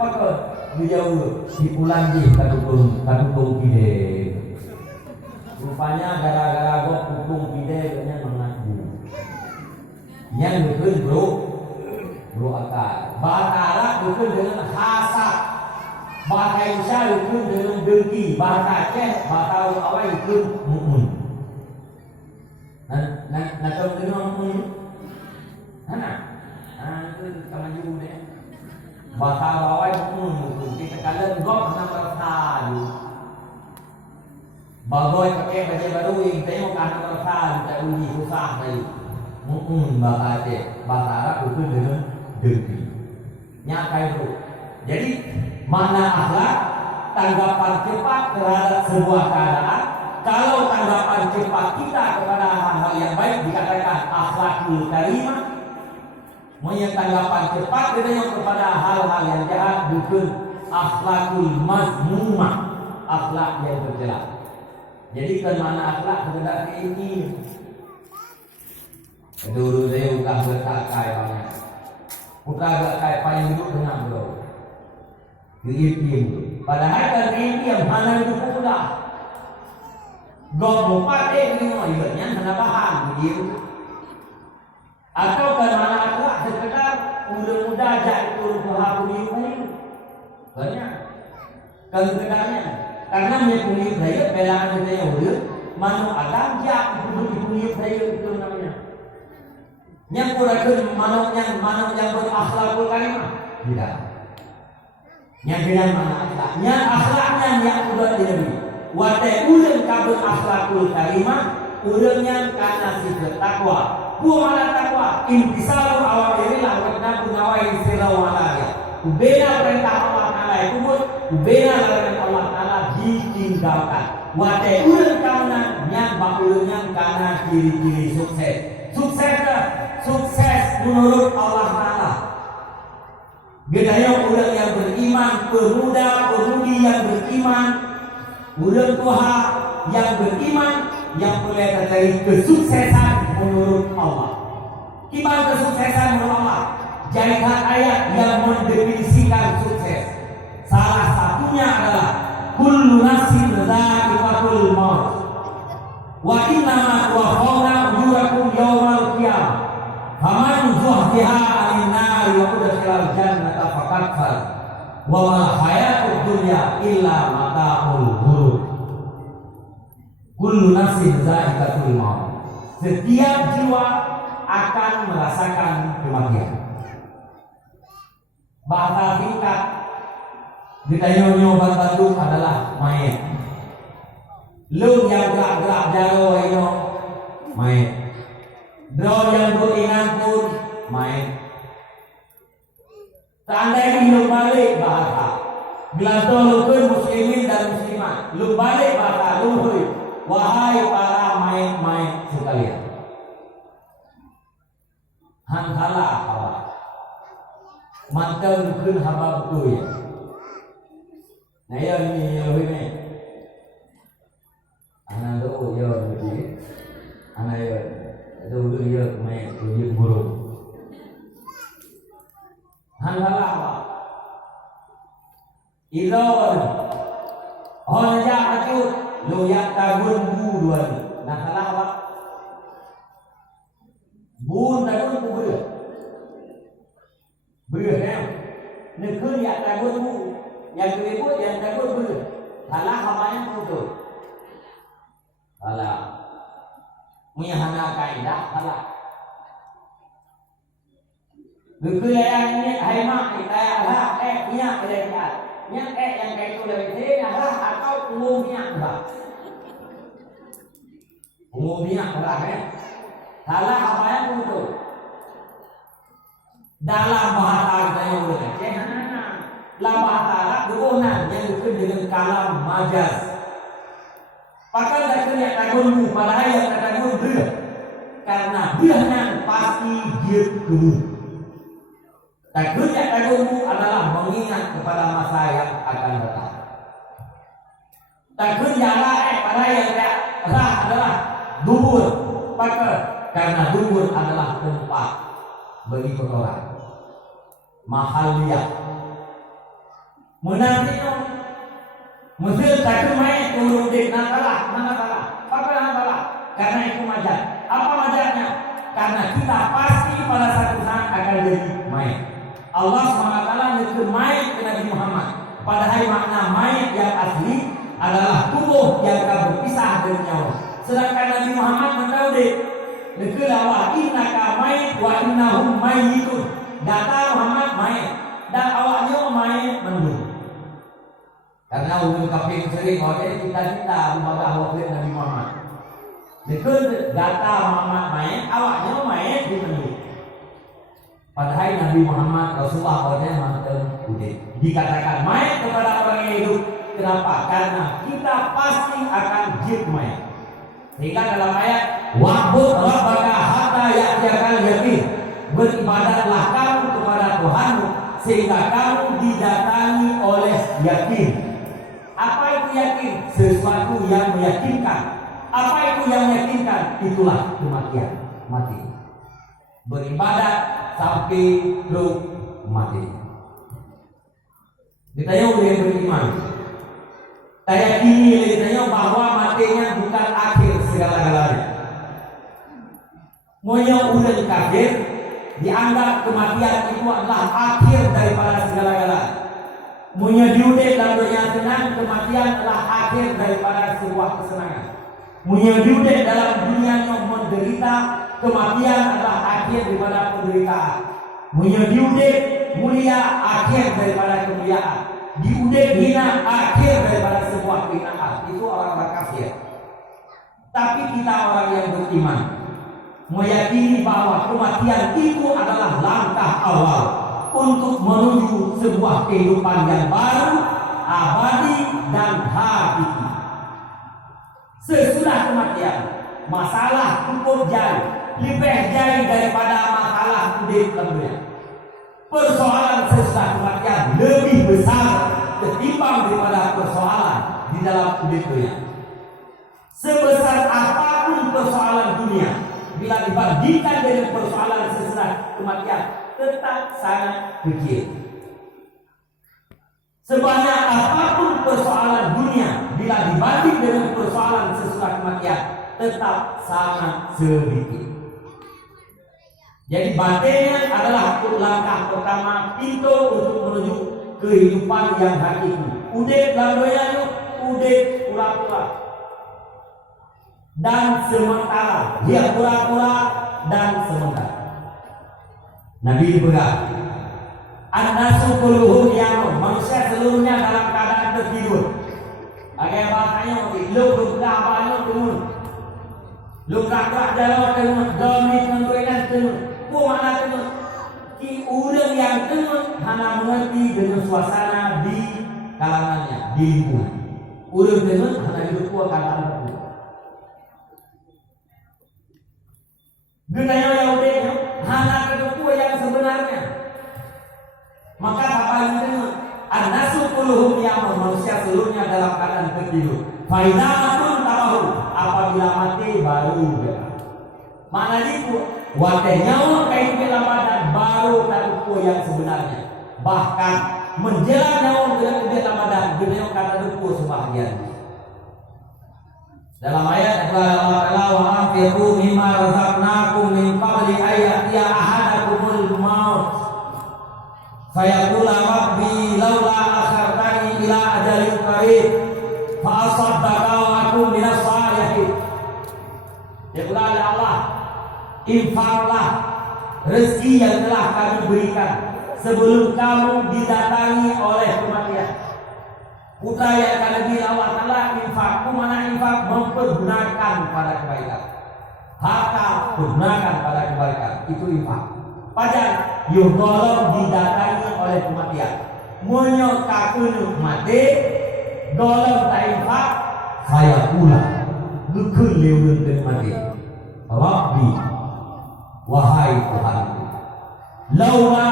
pakai beliau di pulang di kadukung pide. Rupanya gara-gara gua kutung pide nya mengaku. Yang bukan bro akal. Bahasa Arab bukan dengan hasad. Bahasa Indonesia bukan dengan dengki. Bahasa Aceh, bahasa awal bukan mu'un. Nah kalau dengan mu'un, itu sama juga deh. Bahasa awal mu'un, kita kalian gok nak bersadu. Bagai pakai baju baru yang tengok anak bersadu, tak uji susah tadi. Mu'un bahasa Aceh, bahasa Arab bukan dengan dengki. Nyakai itu. Jadi makna akhlak tanggapan cepat terhadap sebuah keadaan. Kalau tanggapan cepat kita kepada hal-hal yang baik dikatakan akhlakul karimah. Maunya tanggapan cepat kita kepada hal-hal yang jahat bukan akhlakul mazmumah, akhlak yang tercela. Jadi ke mana akhlak sebenarnya ini? Dulu saya bukan bertakai banyak. Bukan agak kayak paling hidup dengan bro. Diimpim. Padahal kan ini yang mana itu pula. Gak mau pakai ini ibaratnya karena bahan begitu. Atau kan mana akhlak sekedar muda-muda aja itu aku ini banyak. Kesekedarnya karena menyembunyi saya belaan kita yang udah manu adam jak menyembunyi saya itu namanya. Yang kurang mana yang berakhlakul karimah tidak. Yang dengan mana akhlaknya? Akhlaknya yang sudah diberi. Watai ulang kabel akhlakul karimah, ulangnya karena sifat takwa. Buah takwa, intisalu awamirilah wa nabunawai sirau alaya. Ubena perintah Allah Taala itu ubena larangan Allah Taala ditinggalkan. Watai ulang kamunan yang bakulnya karena ciri-ciri sukses. Sukses menurut Allah Taala. Gedaya orang yang beriman, pemuda-pemudi yang beriman, orang tua yang beriman, yang boleh terjadi kesuksesan menurut Allah. Gimana kesuksesan menurut Allah? Jadikan ayat yang mendefinisikan sukses. Salah satunya adalah kullu nafsin dha'iqatul maut. Wa innama tuwaffawna ujurakum yawmal qiyamah. Faman zuhziha 'anil nari wa udkhilal jannata faqad faz. Wa mal hayatud dunya illa mata'ul ghurur. Kullu nafsin dha'iqatul maut. Setiap jiwa akan merasakan kematian. Bahasa singkat ditanya obat batuk adalah mayat. Lu yang gerak-gerak jauh itu mayat. Draw yang beringat pun mayat. Seandainya lu balik bahasa bila tolongkan muslimin dan muslimat, lu balik bahasa lu wahai para mayat-mayat sekalian. Hantalah Allah mantan kun hamba betul ya. Nah ya ini anak tu ya begini, anak ya dulu ya main tujuh burung. Hantalah Allah. Iron, orang yang acut, lo yang tabun buruan, nah salah apa? Bun tabun buruan. Bữa nào nên cứ nhận ra quân mu yang keribut yang takut bữa salah hamanya betul salah punya hana kaidah salah begitu yang ini haimak kita lah punya kelenjar yang yang kayak itu lebih tinggi lah atau umumnya lah salah hamanya betul. Dalam bahasa kita yang Aceh, dalam bahasa Arab berulang yang disebut dengan kalam majaz. Pakal dah kena takun padahal yang takun belah, karena belahnya pasti dia kemu. Takutnya takunmu adalah mengingat kepada masa yang akan datang. Takutnya pada yang adalah dubur, pakal karena dubur adalah tempat bagi kotoran. Mahal dia Menanti no, musuh kata main turun dek mana kalah, apa kalah? Karena itu majak. Apa majaknya? Karena kita pasti pada satu saat akan jadi main. Allah SWT nyebut main ke Nabi Muhammad. Padahal makna main yang asli adalah tubuh yang akan berpisah dari nyawa. Sedangkan Nabi Muhammad mentaudid negara wa innaka main wa innahum mayyitun. Data Muhammad main dan awaknya main menunggu. Karena ulun kafir sering orang cita-cita membaca wakil Nabi Muhammad. Dekut data Muhammad main, awaknya main di menunggu. Padahal Nabi Muhammad Rasulullah orangnya mantel udah dikatakan main kepada orang yang hidup. Kenapa? Karena kita pasti akan jid main. Sehingga dalam ayat wa'bud rabbaka hatta ya'tiyakal yaqin. Beribadahlah kamu kepada Tuhanmu sehingga kamu didatangi oleh yakin. Apa itu yakin? Sesuatu yang meyakinkan. Apa itu yang meyakinkan? Itulah kematian, mati. Beribadah sampai roh mati. Ditanya oleh beriman. Saya kini ditanya bahwa matinya bukan akhir segala-galanya. Monya udah kafir dianggap kematian itu adalah akhir daripada segala-galanya. Monya diudik dalam dunia senang, kematian adalah akhir daripada sebuah kesenangan. Monya diudik dalam dunia yang menderita, kematian adalah akhir daripada penderitaan. Monya diudik mulia, akhir daripada kemuliaan. Diudik hina, akhir daripada sebuah kehinaan. Itu orang kafir. Tapi kita orang yang beriman meyakini bahwa kematian itu adalah langkah awal untuk menuju sebuah kehidupan yang baru, abadi dan hakiki. Sesudah kematian, masalah cukup jauh, lebih jauh daripada masalah hidup dunia. Persoalan sesudah kematian lebih besar ketimbang daripada persoalan di dalam hidup dunia. Sebesar apapun persoalan dunia, bila dibandingkan dengan persoalan sesudah kematian, tetap sangat kecil. Sebanyak apapun persoalan dunia, bila dibanding dengan persoalan sesudah kematian, tetap sangat sedikit. Jadi batinnya adalah langkah pertama pintu untuk menuju kehidupan yang hakiki. Udah laluannya, udah pura-pura dan sementara, dia pura-pura dan sementara. Nabi berkata, an-nasu kulluhum yamun, manusia seluruhnya dalam keadaan tertidur. Agar bahasanya lu bergerak banyak turun, lu gerak jalan turun, demi tentukan turun. Ku mana turun? Ki orang yang turun hanya mengerti dengan suasana di kalangannya, di lingkungan. Orang turun hanya hidup kuat keadaan tertidur. Genaya Yahudi hanya kedua yang sebenarnya. Maka apa itu? An-nasu kulluhum yamun, manusia seluruhnya dalam keadaan tertidur. Faidatun tahu, apabila mati baru berak. Mana itu? Watenya kain dalam badan baru kedua yang sebenarnya. Bahkan menjelang nyawa dalam badan genaya kata kedua sebahagian. Dalam ayat Allah Ta'ala wa anfiqu mimma razaqnakum min qabli ayatiya ahadakumul maut fayaqula rabbi laula akhartani ila ajalin qarib fa asaddaqa wa akun minas salihin. Ya Allah, infaklah rezeki yang telah kami berikan sebelum kamu didatangi oleh kematian. Putra yang akan bilang Allah Ta'ala infak, kumana infak mempergunakan pada kebaikan. Harta pergunakan pada kebaikan, itu infak. Pajak yung golong didatangi oleh kematian. Menyokakun mati, golong tak infak, saya pula ngekun lewat dan mati. Rabbi, wahai Tuhanku, laula